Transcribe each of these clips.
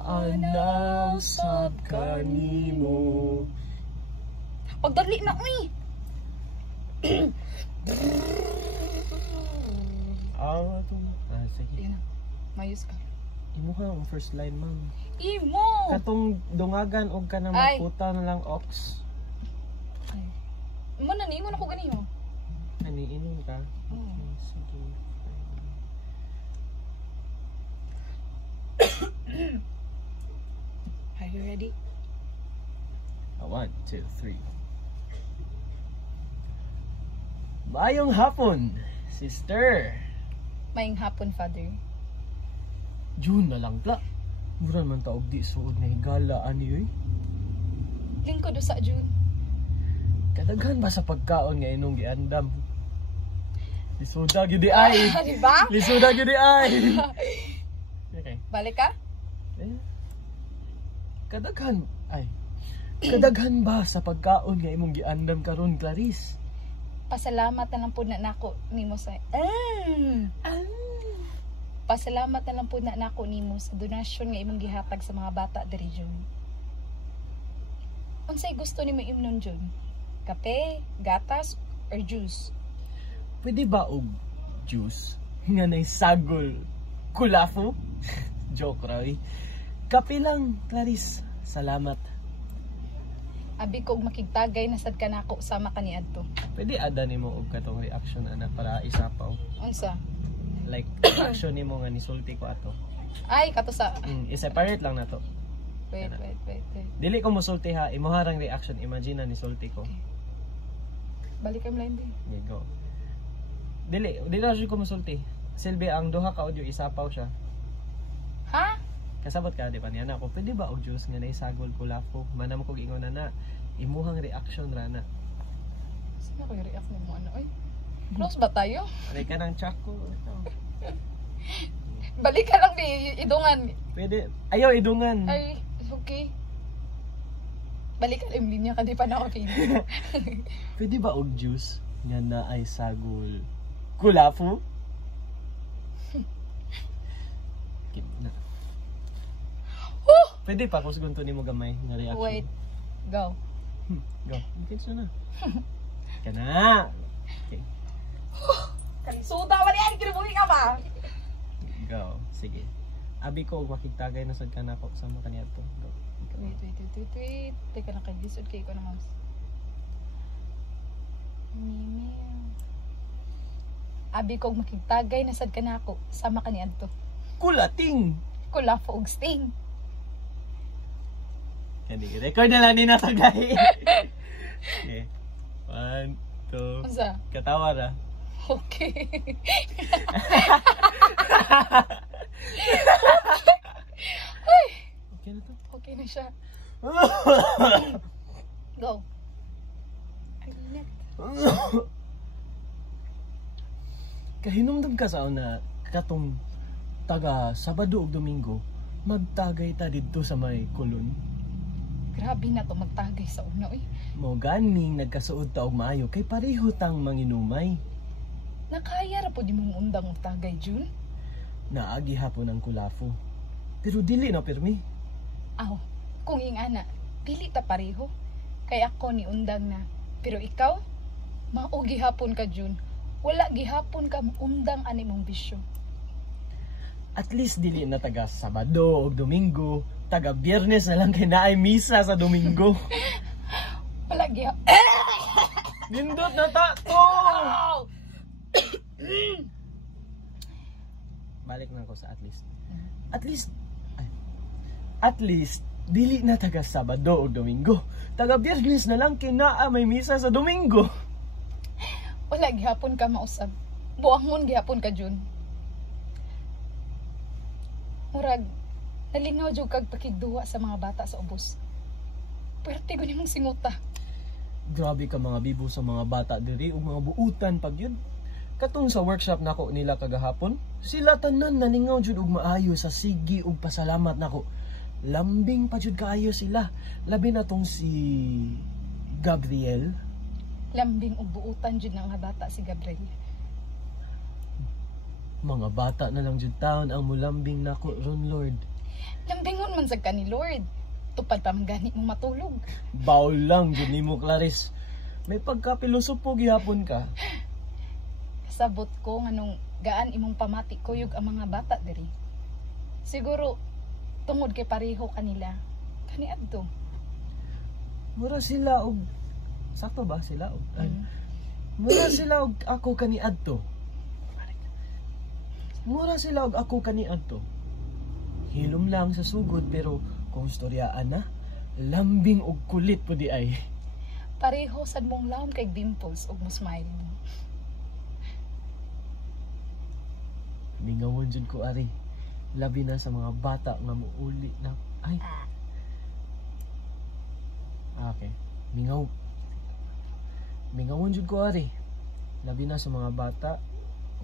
Maanaw sab kanimo. Pagdali na, uy! Sige. Yan na. Mayos ka. Imo ka ang first line, ma'am. Imo! Katong dungagan og ka na Ay. maputa na lang ox. Ay. Imo na, niingon ako ganiyo. Ani inom ka? Oo. Okay, sige. Are you ready? 1, 2, 3. Maayong hapon, sister. Maing hapon, father. June na lang pla. Mura man taog di suod na higala ani oy. Lingkod sa June. Kadaghan ba sa pagkaon nga inong giandam? Lisuda gyud di ay. Diba? Lisuda gyud di ay. Okay. Balik ka? Eh. Kadaghan ay. Kadaghan ba sa pagkaon nga imong giandam karon, Clarice? Pasalamat na lang po na nako nimo sa Pasalamat na lang po na nako nimo sa donasyon nga imong gihatag sa mga bata diri June. Unsay gusto nimo imnon June? Kape, gatas, or juice? Pwede ba og juice nga nay sagol kulafo? Joke rawi. Kape lang, Clarice. Salamat. Abi ko og makigtagay na sad ka nako sama kaniadto. Pwede ada nimo og katong reaction ana para isapaw. Unsa? Like reaction nimo nga nisulti ko ato. Ay kato sa I-separate lang na to. wait. Dili ko mosulti ha, imo harang reaction, imagine na nisulti ko. Okay. Balik kay line din. Okay, go. Dili na ko mosulti. Silbi ang duha ka audio isapaw siya. Ha? Kasabot ka di ba niya na ako, pwede ba og juice nga naisagol kulafo? Manam ko gingon na imuhang reaction ra na. Sino ko react nimo ano oy? Close ba tayo? Aray ka ng chako. Balik ka lang di idungan. Pwede. Ayaw idungan. Ay, okay. Balik ka lang linya ka di pa na okay. Pwede ba og juice nga na ay sagol kulafo? Na. Pwede pa kung gunto nimo gamay nga reaction. Wait. Go. Go. Kitso na. Kana. Okay. Kalisuda wala ay kinabuhi ka ba? Go. Sige. Abi ko og makigtagay na sad kanako sama kaniadto. Go. Wait. Teka lang kay disod kay ko na mouse. Mimi. Abi ko og makigtagay na sad kanako sama kaniadto. Kulating. Kulafo og sting. Kani record na lang ni natagay. Okay. 1, 2. Unsa? Katawa ra. Okay. Ay, Okay na to. okay na siya. Go. Ay, init. Kahinumdum ka sa una katong taga Sabado ug Domingo magtagay ta didto sa may kulon. Grabe na to magtagay sa una oy. Mo ganing nagkasuod ta og maayo kay pareho tang manginumay. Nakaya ra po di mong undang og tagay June. Naagi hapon ang kulafo. Pero dili na pirmi. Aw, kung ingana, pili ta pareho. Kay ako ni undang na. Pero ikaw, mao gihapon ka June. Wala gihapon ka undang ani mong bisyo. At least dili na taga Sabado ug Domingo, taga Biyernes na lang kay naay misa sa Domingo. Wala gihapon. Nindot na ta to. Balik na ko sa at least. At least dili na taga Sabado o Domingo. Taga Biyernes na lang kay naa may misa sa Domingo. Wala gihapon ka mausab. Buangon gihapon ka June. Murag nalingaw jud kag pakigduwa sa mga bata sa ubos. Pwerte ko nimong singuta. Grabe ka mga bibo sa mga bata diri ug mga buutan pag yun. Katong sa workshop nako nila kagahapon, sila tanan naningaw jud og maayo sa sigi ug pasalamat nako. Lambing pa jud kaayo sila. Labi na tong si Gabriel. Lambing og buutan jud ng mga bata si Gabriel. Mga bata na lang jud taon ang mulambing nako ron Lord. Lambingon man sad ka ni Lord. Tupad pa man gani mong matulog. Bawl lang jud nimo, Clarice. May pagka-pilosopo gihapon ka. Kasabot ko nganong gaan imong pamati kuyog ang mga bata diri. Siguro tungod kay pareho kanila. Kaniadto. Mura sila og sakto ba sila og mura sila og ako kaniadto. Mura sila og ako kaniadto. Hilom lang sa sugod pero kung storyaan na, lambing og kulit po di ay. Pareho sad mong laom kay dimples ug mo smile. Ningawon jud ko ari. Labi na sa mga bata nga muuli na ay. Okay. Mingawon jud ko ari. Labi na sa mga bata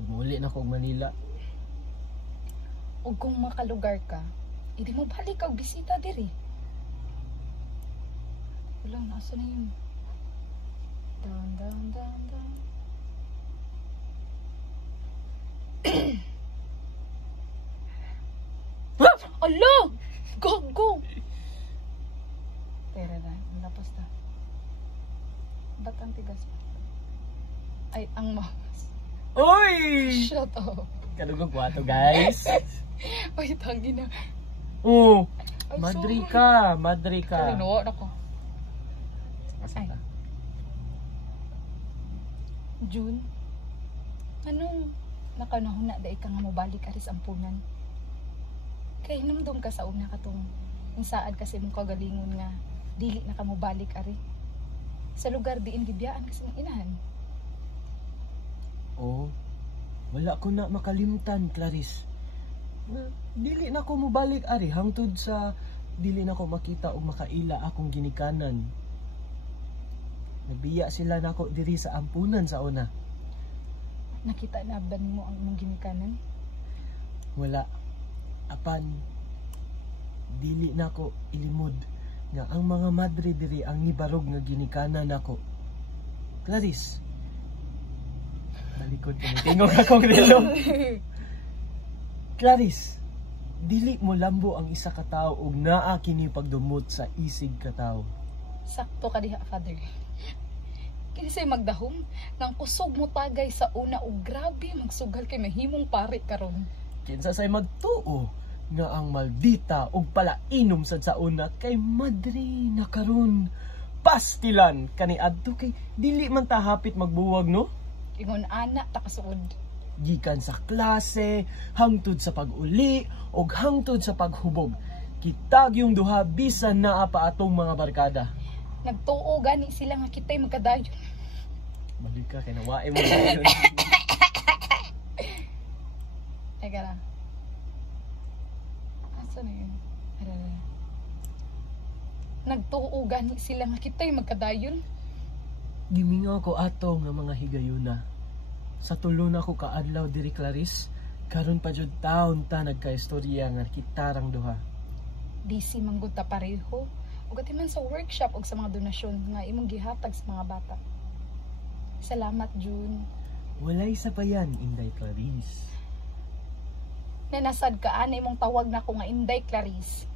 ug muuli na ko og Manila. Ug kung makalugar ka, hindi mo balik og bisita diri. Wala nasa na yun. Down. Alo! Go! Pera na, lapas na. Ba't ang tigas pa? Ay, ang mamas. Oy! Shut up. Kadugog kwato, guys. Ay, tangi na. Oh, Ay, Madri sorry. ka. Kalino, ako. Asa ka? June, anong nakanahon na dahil ka nga mobalik aris ampunan? Kaya hinumdum ka sa una katong insaad kasi mong kagalingon nga dili na ka mobalik ari. Sa lugar diin gibiyaan kasi mong inahan. Oh, wala ko na makalimtan, Clarice. Dili na ko mobalik ari hangtod sa dili na ko makita o makaila akong ginikanan. Nagbiya sila nako diri sa ampunan sa una. Nakita na ba nimo ang imong ginikanan? Wala. Apan dili nako ilimod nga ang mga madre diri ang nibarog nga ginikanan nako. Clarice. Balikod ko tingog akong relo. Clarice, dili mo lambo ang isa ka tawo ug naa kini pagdumot sa isig ka tawo. Sakto ka diha, Father. Kinsay magdahom nang kusog mo tagay sa una ug grabe magsugal kay mahimong pare karon. Kinsa say magtuo nga ang maldita ug palainom sad sa una kay madre na karon pastilan kani adto kay dili man ta hapit magbuwag no? Ingon ana ta kasuod. Gikan sa klase, hangtod sa pag-uli ug hangtod sa paghubog. Kitag yung duha bisan naa pa atong mga barkada. Nagtuo gani sila nga kitay magkadayon. Balik ka kay nawae mo. Teka lang. Asa na yun? Arara. Nagtuo gani sila nga kitay magkadayon. Gimingaw ko ato nga mga higayuna. Sa tulo na ko kaadlaw diri Clarice, karon pa jud taon ta nagkaistorya nga kitarang duha. Busy manggod ta pareho. Ug ati man sa workshop ug sa mga donasyon nga imong gihatag sa mga bata. Salamat, June. Walay sapayan, Inday Clarice. Nanasad ka ana imong tawag na ko nga Inday Clarice.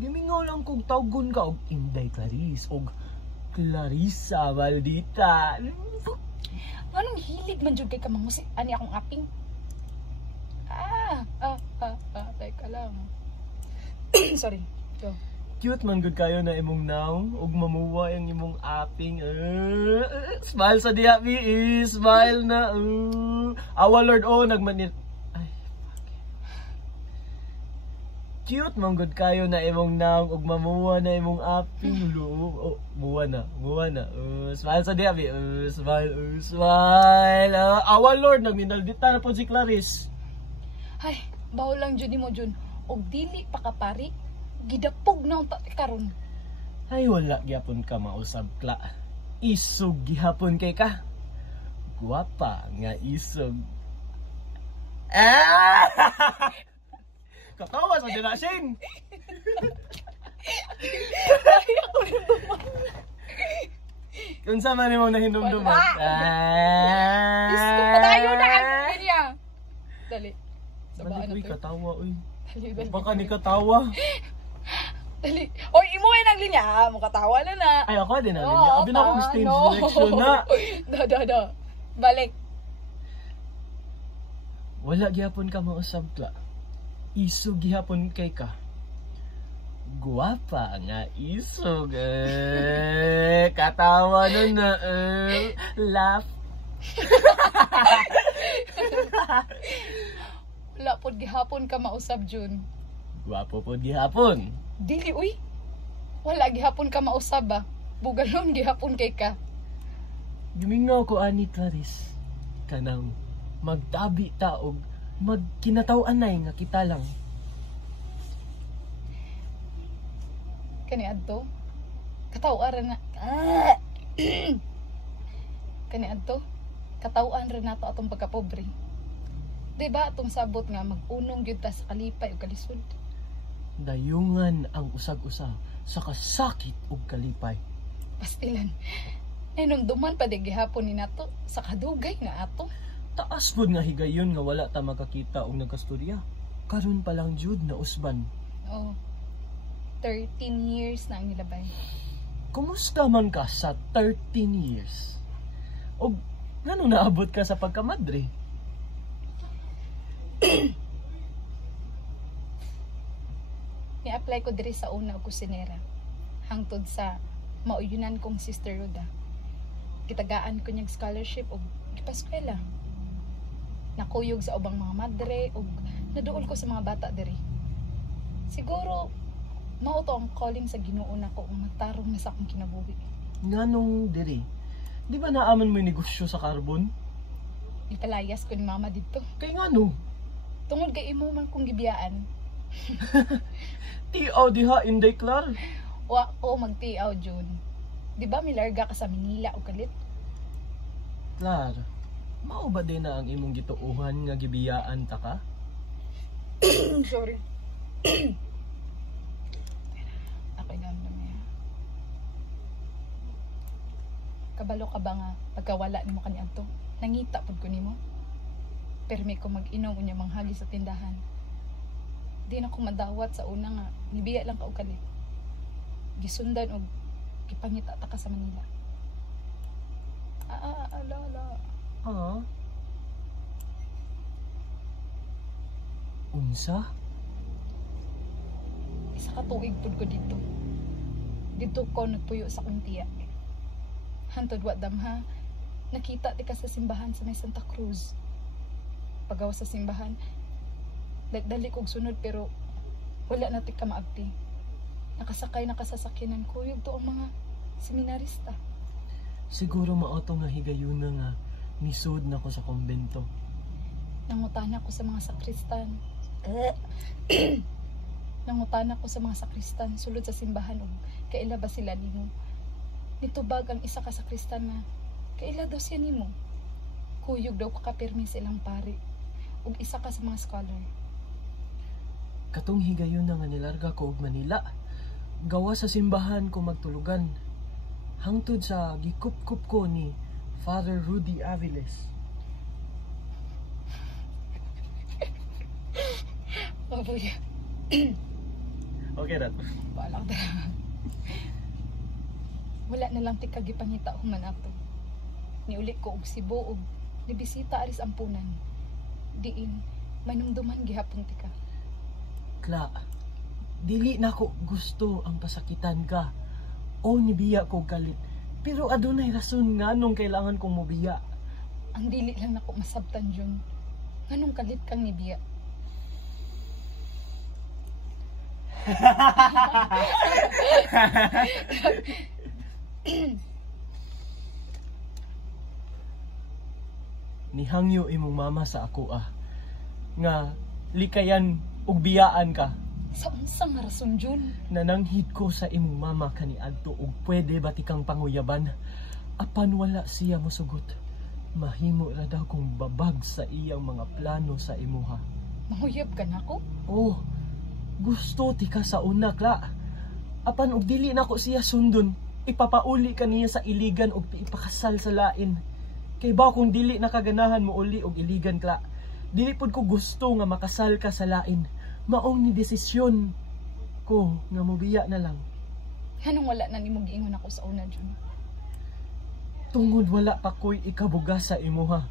Gimingaw lang kong tawgon ka og Inday Clarice og Clarissa Maldita. Anong hilig man jud kay ka mangusi ani akong aping? Teka lang. Sorry. Go. Cute man gud kayo na imong naong ug mamuwa ang imong aping. Smile sa diha mi, smile na. Awa Lord nagmanit. Ay, fuck. Cute man gud kayo na imong naong ug mamuwa na imong aping. Muwa na. Smile sa diha mi. Smile. Awa Lord nagminaldita na po si Clarice. Ay, bawo lang jud nimo Jun. Og dili pa kapari, gidapog na unta karon. Ay wala gyapon ka mausab kla. Isog gihapon kay ka. Guwapa nga isog. Katawa sa dira Shane. Unsa man imong nahinumduman? Gusto pa tayo na ang niya. Dali. Sabaan Uy, na to. katawa uy. Dali. Baka ni katawa. Dali. Oy, imo ay nang linya ha, mo katawa na na. Ay ako din na linya. Abi na akong stage direction na. Do. Balik. Wala gihapon ka mausab kla. Isog gihapon kay ka. Guwapa nga isog. Katawa na laugh. Wala pod gihapon ka mausab Jun. Guwapo po gihapon. Dili uy. Wala gihapon ka mausab ba? Bugalon gihapon kay ka. Gimingaw ko ani Clarice. Kanang magtabi ta og magkinataw-anay nga kita lang. Kani adto. Katawa na. Kani adto. Katawan rin nato atong pagkapobre. Diba atong sabot nga mag-unong gyud ta sa kalipay o kalisod. Dayungan ang usag-usa sa kasakit ug kalipay. Pastilan. Nainumduman pa di gihapon ni nato sa kadugay nga ato. Taas pud nga higayon nga wala ta makakita og nagkastorya. Karon pa lang jud na usban. Oh. 13 years na ang nilabay. Kumusta man ka sa 13 years? Og ngano naabot ka sa pagkamadre? Ni-apply ko diri sa una og kusinera. Hangtod sa mauyunan kong Sister Roda. Kitagaan ko niyang scholarship og ipaskwela. Nakuyog sa ubang mga madre og naduol ko sa mga bata diri. Siguro mao to ang calling sa Ginoo nako nga magtarong na sa akong kinabuhi. Nganong diri? Di ba naaman mo yung negosyo sa carbon? Ipalayas ko ni mama dito. Kay ngano? Tungod kay imo man kong gibiyaan. Tiaw diha inday klar. Wa o magtiaw June. Di ba milarga ka sa Manila o kalit? Klar. Mao ba din na ang imong gituuhan nga gibiyaan ta ka? Sorry. Ako'y damdam niya. Kabalo ka ba nga pagkawala nimo kaniadto? Nangita pud ko nimo. Permi ko mag-inom unya manghagi sa tindahan. Di na ko madawat sa una nga nibiya lang ka og kalit. Gisundan og gipangita ta ka sa Manila. Ala. Unsa? Isa ka tuig pud ko dito. Dito ko nagpuyo sa akong tiya. Hantod wa damha, nakita ti ka sa simbahan sa may Santa Cruz. Pagawa sa simbahan, dali kog sunod pero wala na ti ka maabti. Nakasakay na kasasakyanan ko yung to ang mga seminarista. Siguro maoto nga higayon na nga nisod na ko sa kumbento. Nangutana ko sa mga sakristan. Nangutana ko sa mga sakristan sulod sa simbahan og kaila ba sila nimo. Nitubag ang isa ka sakristan na kaila daw siya nimo. Kuyog daw kakapirmi sa ilang pari ug isa ka sa mga scholar. Katong higayon na nga nilarga ko og Manila. Gawa sa simbahan ko magtulugan. Hangtod sa gikup-kup ko ni Father Rudy Aviles. Babuya. Okay rat. Balang da. Wala na lang ti kagipangita human ato. Niuli ko og Cebu og nibisita aris ampunan. Diin manumduman gihapon ti ka. Kla, dili na ko gusto ang pasakitan ka o nibiya ko galit. Pero adunay rason nga nung kailangan kong mubiya. Ang dili lang nako masabtan Jun. Nganong kalit kang nibiya? Nihangyo imong mama sa ako nga likayan ug biyaan ka. Sa unsang nga rason Jun? Nananghid ko sa imong mama kaniadto ug pwede ba tikang panguyaban apan wala siya mosugot. Mahimo ra daw kong babag sa iyang mga plano sa imuha. Mahuyab ka nako? Oh, gusto ti ka sa una kla. Apan og dili nako siya sundon, ipapauli ka niya sa iligan og ipakasal sa lain. Kay ba kung dili nakaganahan mo uli og iligan kla, dili pud ko gusto nga makasal ka sa lain. Maong ni desisyon ko nga mobiya na lang. Anong wala na nimo giingon ako sa una, Jun? Tungod wala pa ko'y ikabugas sa imuha.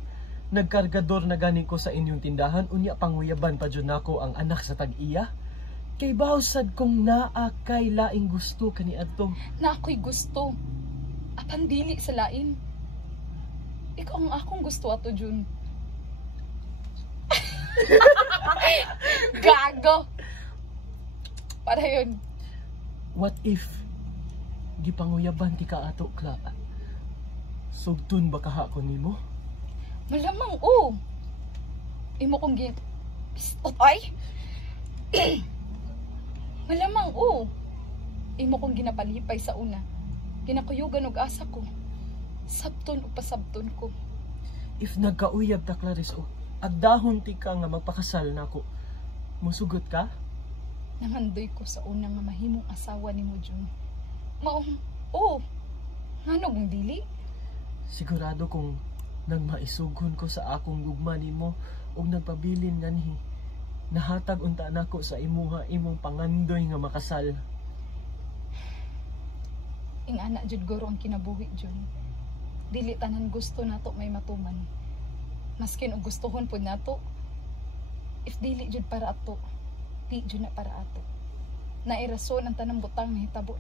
Nagkargador na gani ko sa inyong tindahan, unya panguyaban pa dyan ako ang anak sa tag-iya. Kay bahusad kong naa kay laing gusto kani adto. Na ako'y gusto. Apan dili sa lain. Ikaw ang akong gusto ato, Jun. Gago! Para yun. What if gipanguyaban ti ka ato, Kla? Sugtun ba kaha ko nimo? Malamang, oo. Imo kong Pistot, ay! Malamang, oo. Imo kong ginapalipay sa una. Ginakuyugan og asa ko. Sabton o pasabton ko. If nagkauyab ta, Clarice, o agdahon ti ka nga magpakasal nako, musugot ka? Nangandoy ko sa una nga mahimong asawa ni mo, Jun. Maong, oo. Ngano mong dili? Sigurado kong nang maisugon ko sa akong gugma nimo ug nagpabilin nganhi, nahatag unta nako sa imuha imong pangandoy nga makasal. Ing anak jud guro ang kinabuhi, Jun. Dili tanan gusto nato may matuman. Maskin og gustohon pud nato, if dili jud para ato, di jud na para ato. Nairason ang tanang butang na hitabo na